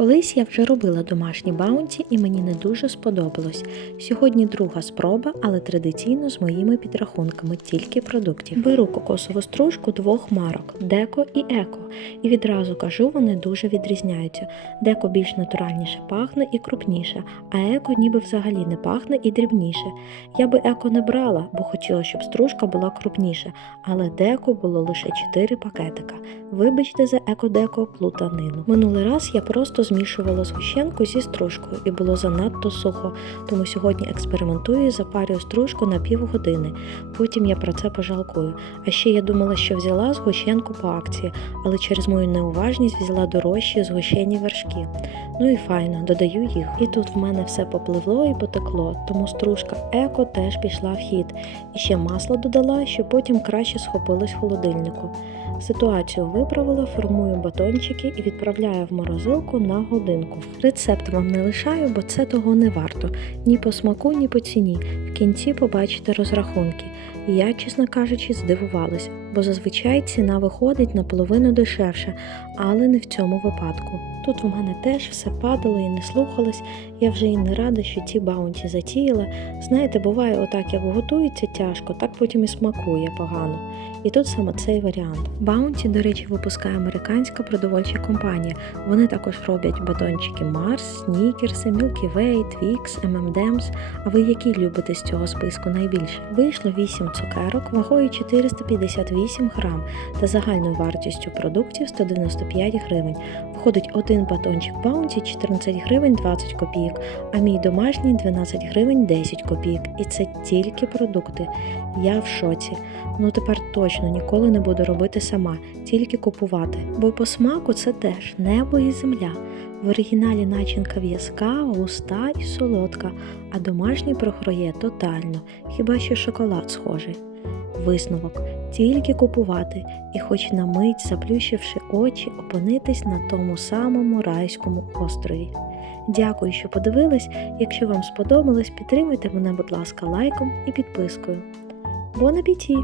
Колись я вже робила домашні баунті і мені не дуже сподобалось. Сьогодні друга спроба, але традиційно з моїми підрахунками тільки продуктів. Беру кокосову стружку двох марок деко і еко. І відразу кажу, вони дуже відрізняються. Деко більш натуральніше пахне і крупніше, а еко ніби взагалі не пахне і дрібніше. Я би еко не брала, бо хотіла, щоб стружка була крупніша, але деко було лише 4 пакетика. Вибачте за еко-деко плутанину. Минулий раз я просто змішувала згущенку зі стружкою і було занадто сухо, тому сьогодні експериментую і запарюю стружку на півгодини. Потім я про це пожалкую. А ще я думала, що взяла згущенку по акції, але через мою неуважність взяла дорожчі згущені вершки. Ну і файно, додаю їх. І тут в мене все попливло і потекло, тому стружка еко теж пішла в хід. І ще масло додала, щоб потім краще схопилось в холодильнику. Ситуацію виправила, формую батончики і відправляю в морозилку на годинку. Рецепт вам не лишаю, бо це того не варто. Ні по смаку, ні по ціні. В кінці побачите розрахунки. Я, чесно кажучи, здивувалась, бо зазвичай ціна виходить наполовину дешевше, але не в цьому випадку. Тут в мене теж все падало і не слухалось. Я вже і не рада, що ці баунті затіяла. Знаєте, буває отак, як готується тяжко, так потім і смакує погано. І тут саме цей варіант. Баунті, до речі, випускає американська продовольча компанія. Вони також роблять батончики Mars, Snickers, Milky Way, Twix, M&M's. А ви які любите з цього списку найбільше? Вийшло 8 цукерок вагою 458 грам та загальною вартістю продуктів 195 гривень. Входить один батончик Баунті 14 гривень 20 копійок, а мій домашній 12 гривень 10 копійок. І це тільки продукти. Я в шоці. Ну тепер точно ніколи не буду робити сама, тільки купувати. Бо по смаку це теж небо і земля. В оригіналі начинка в'язка, густа і солодка, а домашній прохроє тотально, хіба що шоколад схожий. Висновок тільки купувати і, хоч на мить, заплющивши очі, опинитись на тому самому райському острові. Дякую, що подивились. Якщо вам сподобалось, підтримуйте мене, будь ласка, лайком і підпискою. Бон апеті!